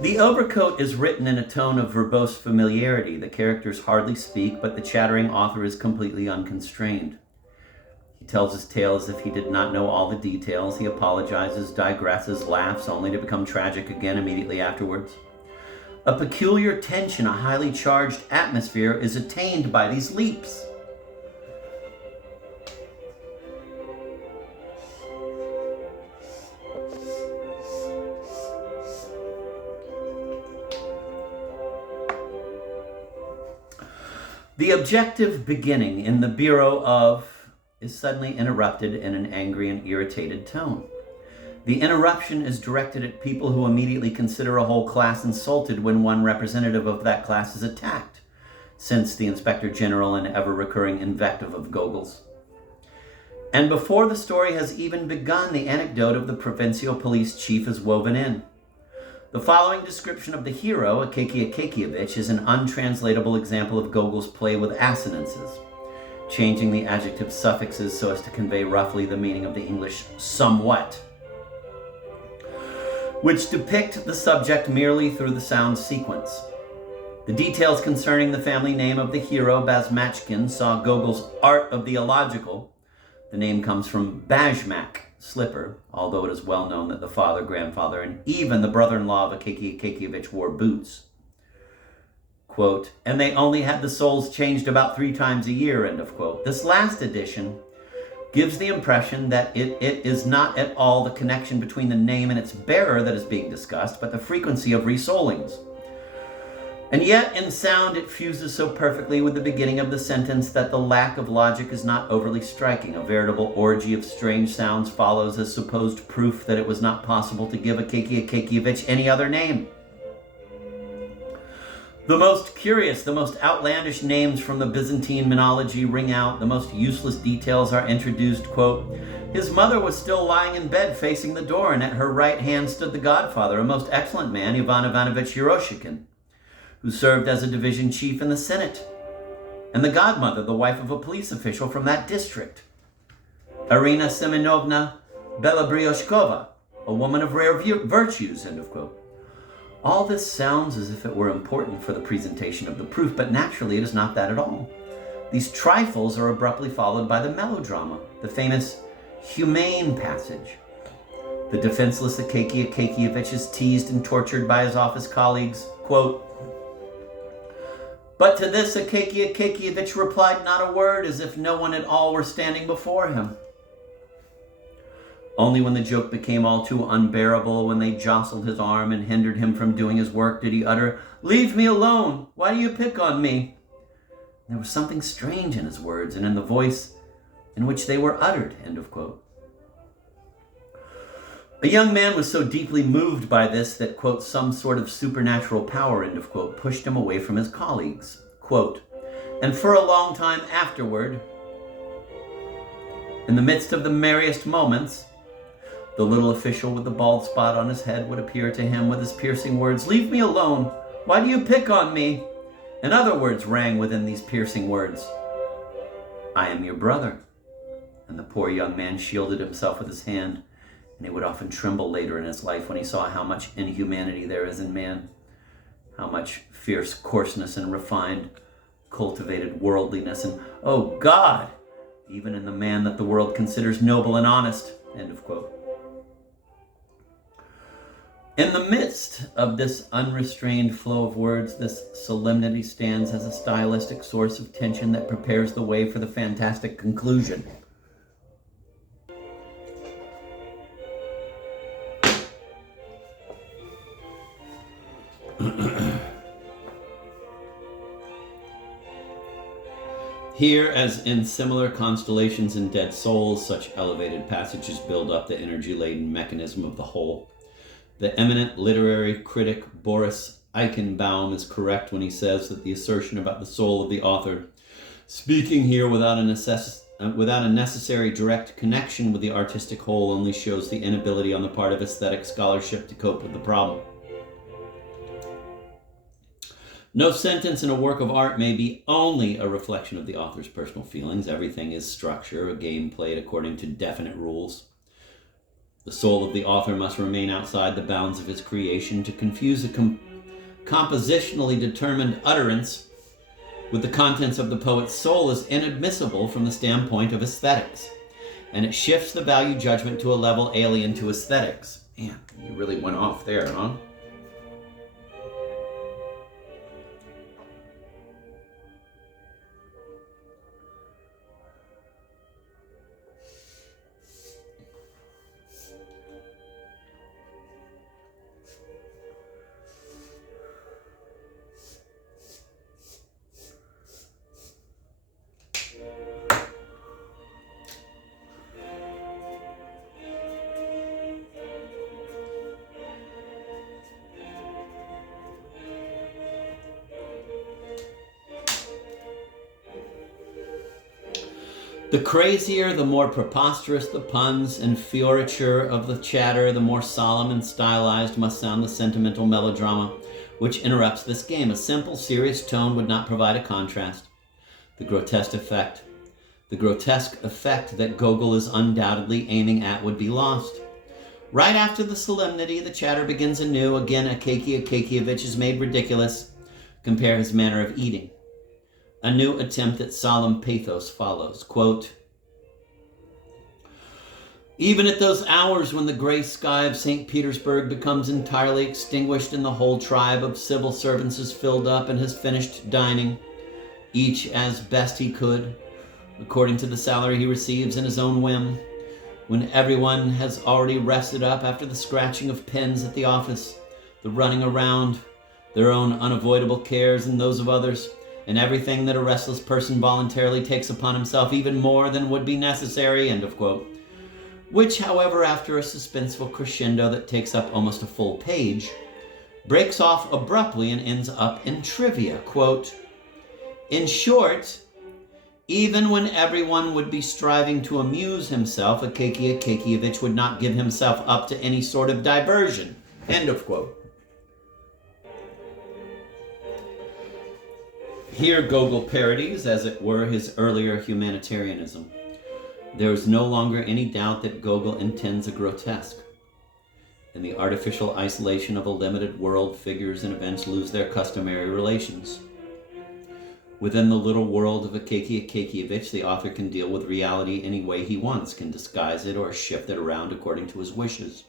The Overcoat is written in a tone of verbose familiarity. The characters hardly speak, but the chattering author is completely unconstrained. He tells his tale as if he did not know all the details. He apologizes, digresses, laughs, only to become tragic again immediately afterwards. A peculiar tension, a highly charged atmosphere is attained by these leaps. The objective beginning in the Bureau of is suddenly interrupted in an angry and irritated tone. The interruption is directed at people who immediately consider a whole class insulted when one representative of that class is attacked, since the Inspector General and ever-recurring invective of Gogol's. And before the story has even begun, the anecdote of the provincial police chief is woven in. The following description of the hero, Akakievich, is an untranslatable example of Gogol's play with assonances, changing the adjective suffixes so as to convey roughly the meaning of the English somewhat, which depict the subject merely through the sound sequence. The details concerning the family name of the hero, Bazmachkin, saw Gogol's art of the illogical. The name comes from Bajmak, slipper, although it is well known that the father, grandfather, and even the brother-in-law of Akakievich wore boots. Quote, and they only had the soles changed about 3 times a year, end of quote. This last edition gives the impression that it is not at all the connection between the name and its bearer that is being discussed, but the frequency of resolings. And yet, in sound, it fuses so perfectly with the beginning of the sentence that the lack of logic is not overly striking. A veritable orgy of strange sounds follows as supposed proof that it was not possible to give Akakievich any other name. The most curious, the most outlandish names from the Byzantine mythology ring out. The most useless details are introduced. Quote, his mother was still lying in bed facing the door, and at her right hand stood the godfather, a most excellent man, Ivan Ivanovich Yeroshikin, who served as a division chief in the Senate, and the godmother, the wife of a police official from that district, Irina Semenovna Belabrioshkova, a woman of rare virtues, end of quote. All this sounds as if it were important for the presentation of the proof, but naturally it is not that at all. These trifles are abruptly followed by the melodrama, the famous humane passage. The defenseless Akakievich is teased and tortured by his office colleagues. Quote, but to this Akakievich replied not a word, as if no one at all were standing before him. Only when the joke became all too unbearable, when they jostled his arm and hindered him from doing his work, did he utter, leave me alone, why do you pick on me? There was something strange in his words and in the voice in which they were uttered, end of quote. A young man was so deeply moved by this that, quote, some sort of supernatural power, end of quote, pushed him away from his colleagues, quote, and for a long time afterward, in the midst of the merriest moments, the little official with the bald spot on his head would appear to him with his piercing words, leave me alone, why do you pick on me? And other words rang within these piercing words, I am your brother. And the poor young man shielded himself with his hand, and he would often tremble later in his life when he saw how much inhumanity there is in man, how much fierce coarseness and refined, cultivated worldliness, and, oh God, even in the man that the world considers noble and honest, end of quote. In the midst of this unrestrained flow of words, this solemnity stands as a stylistic source of tension that prepares the way for the fantastic conclusion. Here, as in similar constellations in Dead Souls, such elevated passages build up the energy-laden mechanism of the whole. The eminent literary critic Boris Eichenbaum is correct when he says that the assertion about the soul of the author, speaking here without a necessary direct connection with the artistic whole, only shows the inability on the part of aesthetic scholarship to cope with the problem. No sentence in a work of art may be only a reflection of the author's personal feelings. Everything is structure, a game played according to definite rules. The soul of the author must remain outside the bounds of his creation. To confuse a compositionally determined utterance with the contents of the poet's soul is inadmissible from the standpoint of aesthetics, and it shifts the value judgment to a level alien to aesthetics. Man, you really went off there, huh? The crazier, the more preposterous the puns and fioriture of the chatter, the more solemn and stylized must sound the sentimental melodrama which interrupts this game. A simple, serious tone would not provide a contrast. The grotesque effect that Gogol is undoubtedly aiming at would be lost. Right after the solemnity, the chatter begins anew. Again, Akakievich is made ridiculous. Compare his manner of eating. A new attempt at solemn pathos follows. Quote, even at those hours when the gray sky of St. Petersburg becomes entirely extinguished and the whole tribe of civil servants is filled up and has finished dining, each as best he could, according to the salary he receives in his own whim, when everyone has already rested up after the scratching of pens at the office, the running around, their own unavoidable cares and those of others, and everything that a restless person voluntarily takes upon himself, even more than would be necessary, end of quote. Which, however, after a suspenseful crescendo that takes up almost a full page, breaks off abruptly and ends up in trivia. Quote, in short, even when everyone would be striving to amuse himself, Akakievich would not give himself up to any sort of diversion. End of quote. Here Gogol parodies, as it were, his earlier humanitarianism. There is no longer any doubt that Gogol intends a grotesque. In the artificial isolation of a limited world, figures and events lose their customary relations. Within the little world of Akakievich, the author can deal with reality any way he wants, can disguise it or shift it around according to his wishes.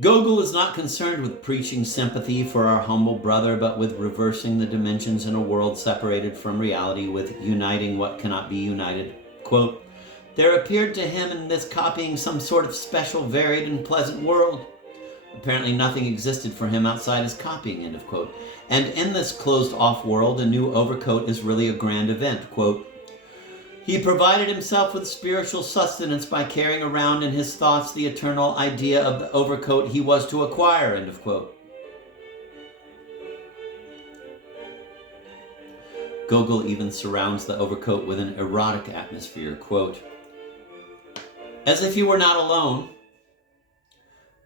Gogol is not concerned with preaching sympathy for our humble brother, but with reversing the dimensions in a world separated from reality, with uniting what cannot be united. Quote, there appeared to him in this copying some sort of special, varied, and pleasant world. Apparently nothing existed for him outside his copying, end of quote. And in this closed-off world, a new overcoat is really a grand event. Quote, he provided himself with spiritual sustenance by carrying around in his thoughts the eternal idea of the overcoat he was to acquire, end of quote. Gogol even surrounds the overcoat with an erotic atmosphere, quote, as if he were not alone,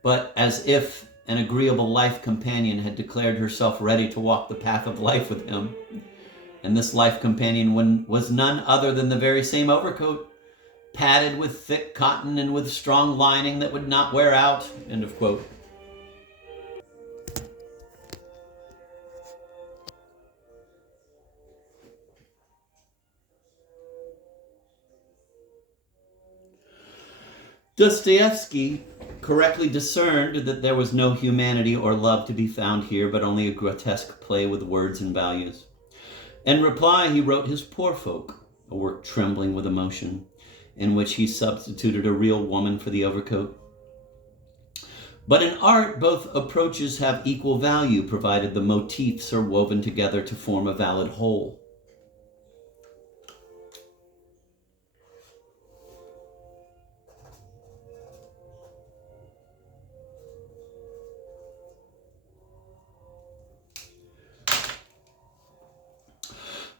but as if an agreeable life companion had declared herself ready to walk the path of life with him. And this life companion was none other than the very same overcoat, padded with thick cotton and with strong lining that would not wear out, end of quote. Dostoevsky correctly discerned that there was no humanity or love to be found here, but only a grotesque play with words and values. In reply, he wrote his Poor Folk, a work trembling with emotion, in which he substituted a real woman for the overcoat. But in art, both approaches have equal value, provided the motifs are woven together to form a valid whole.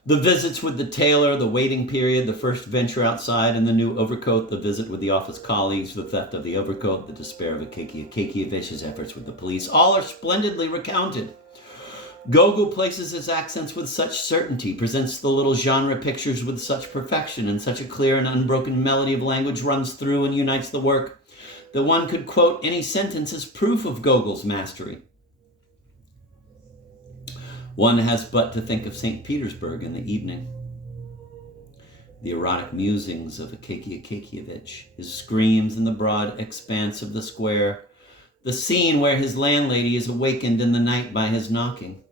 The visits with the tailor, the waiting period, the first venture outside in the new overcoat, the visit with the office colleagues, the theft of the overcoat, the despair of Akakievich's efforts with the police, all are splendidly recounted. Gogol places his accents with such certainty, presents the little genre pictures with such perfection, and such a clear and unbroken melody of language runs through and unites the work, that one could quote any sentence as proof of Gogol's mastery. One has but to think of St. Petersburg in the evening. The erotic musings of Akakievich, his screams in the broad expanse of the square, the scene where his landlady is awakened in the night by his knocking.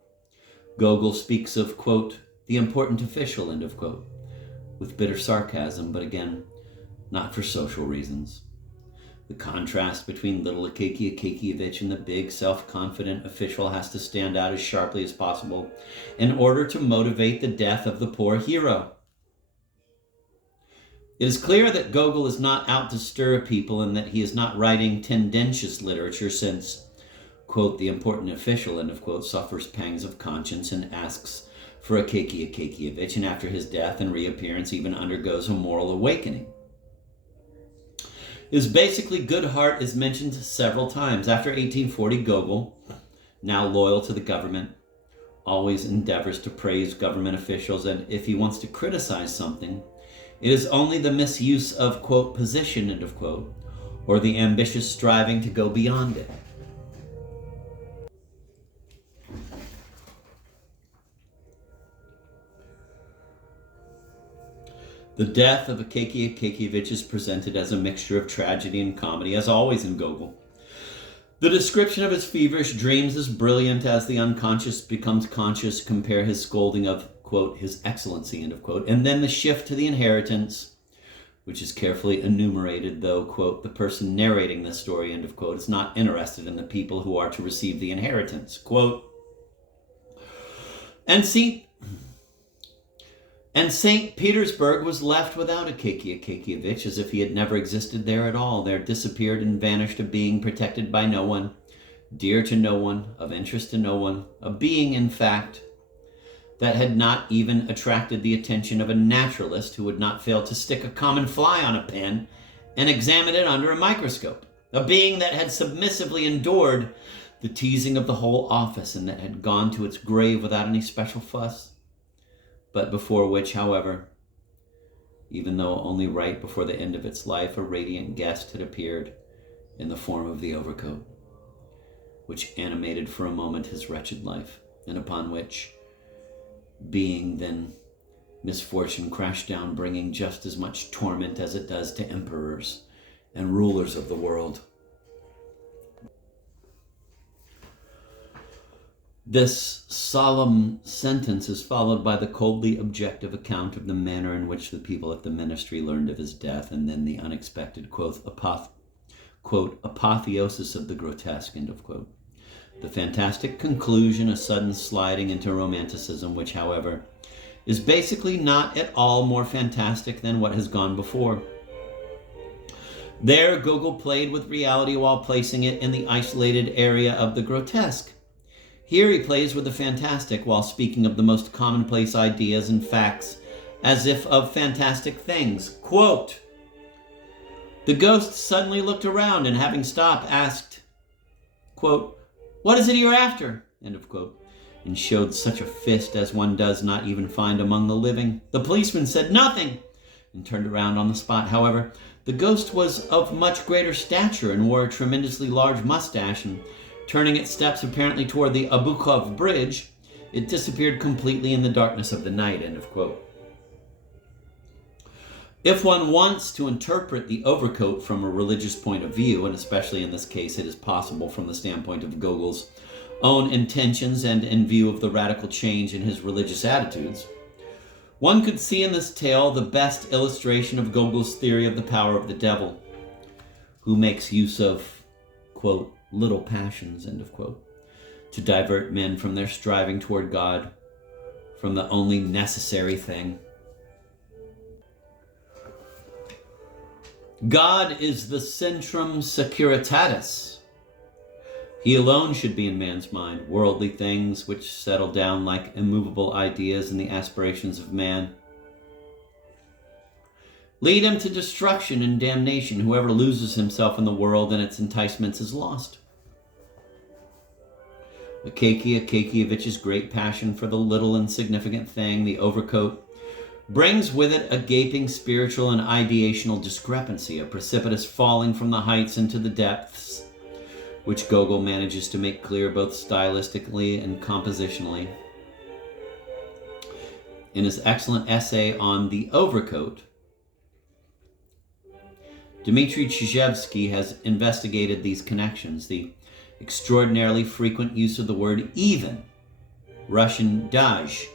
Gogol speaks of, quote, the important official, end of quote, with bitter sarcasm, but again, not for social reasons. The contrast between little Akakievich and the big, self-confident official has to stand out as sharply as possible in order to motivate the death of the poor hero. It is clear that Gogol is not out to stir people and that he is not writing tendentious literature since, quote, the important official, end of quote, suffers pangs of conscience and asks for Akakievich, and after his death and reappearance even undergoes a moral awakening. His basically good heart is mentioned several times. After 1840, Gogol, now loyal to the government, always endeavors to praise government officials, and if he wants to criticize something, it is only the misuse of, quote, position, end of quote, or the ambitious striving to go beyond it. The death of Akakievich is presented as a mixture of tragedy and comedy, as always in Gogol. The description of his feverish dreams is brilliant as the unconscious becomes conscious. Compare his scolding of, quote, his excellency, end of quote, and then the shift to the inheritance, which is carefully enumerated, though, quote, the person narrating this story, end of quote, is not interested in the people who are to receive the inheritance, quote. And St. Petersburg was left without Akakievich, as if he had never existed there at all. There disappeared and vanished a being protected by no one, dear to no one, of interest to no one, a being, in fact, that had not even attracted the attention of a naturalist who would not fail to stick a common fly on a pin and examine it under a microscope, a being that had submissively endured the teasing of the whole office and that had gone to its grave without any special fuss, but before which, however, even though only right before the end of its life, a radiant guest had appeared in the form of the overcoat, which animated for a moment his wretched life, and upon which being then misfortune crashed down, bringing just as much torment as it does to emperors and rulers of the world. This solemn sentence is followed by the coldly objective account of the manner in which the people at the ministry learned of his death, and then the unexpected, quote, apotheosis of the grotesque, end of quote. The fantastic conclusion, a sudden sliding into romanticism, which, however, is basically not at all more fantastic than what has gone before. There, Gogol played with reality while placing it in the isolated area of the grotesque. Here he plays with the fantastic while speaking of the most commonplace ideas and facts as if of fantastic things. Quote, the ghost suddenly looked around and, having stopped, asked, quote, what is it you're after? End of quote. And showed such a fist as one does not even find among the living. The policeman said nothing and turned around on the spot. However, the ghost was of much greater stature and wore a tremendously large mustache, and turning its steps apparently toward the Abukov bridge, it disappeared completely in the darkness of the night. End of quote. If one wants to interpret the overcoat from a religious point of view, and especially in this case it is possible from the standpoint of Gogol's own intentions and in view of the radical change in his religious attitudes, one could see in this tale the best illustration of Gogol's theory of the power of the devil, who makes use of, quote, little passions, end of quote, to divert men from their striving toward God, from the only necessary thing. God is the centrum securitatis. He alone should be in man's mind. Worldly things which settle down like immovable ideas in the aspirations of man lead him to destruction and damnation. Whoever loses himself in the world and its enticements is lost. Akakievich's great passion for the little insignificant thing, the overcoat, brings with it a gaping spiritual and ideational discrepancy, a precipitous falling from the heights into the depths, which Gogol manages to make clear both stylistically and compositionally. In his excellent essay on The Overcoat, Dmitry Chizhevsky has investigated these connections. The extraordinarily frequent use of the word even, Russian daj,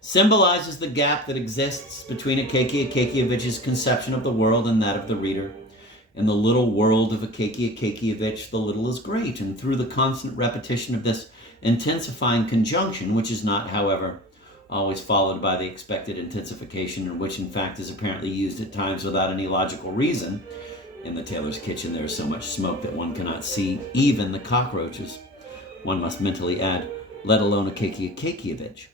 symbolizes the gap that exists between Akakievich's conception of the world and that of the reader. In the little world of Akakievich, the little is great, and through the constant repetition of this intensifying conjunction, which is not, however, always followed by the expected intensification, and which in fact is apparently used at times without any logical reason. In the tailor's kitchen there is so much smoke that one cannot see even the cockroaches. One must mentally add, let alone Akakievich.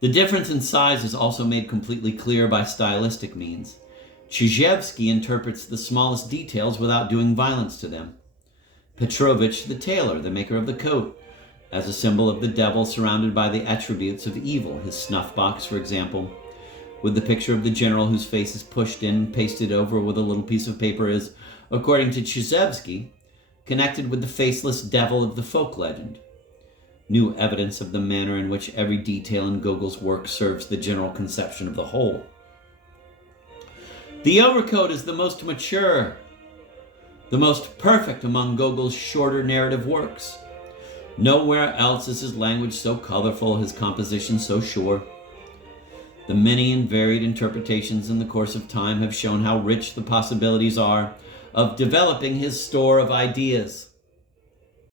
The difference in size is also made completely clear by stylistic means. Chizhevsky interprets the smallest details without doing violence to them. Petrovich, the tailor, the maker of the coat, as a symbol of the devil surrounded by the attributes of evil, his snuff box, for example, with the picture of the general whose face is pushed in, pasted over with a little piece of paper, is, according to Chizhevsky, connected with the faceless devil of the folk legend. New evidence of the manner in which every detail in Gogol's work serves the general conception of the whole. The Overcoat is the most mature, the most perfect among Gogol's shorter narrative works. Nowhere else is his language so colorful, his composition so sure. The many and varied interpretations in the course of time have shown how rich the possibilities are of developing his store of ideas.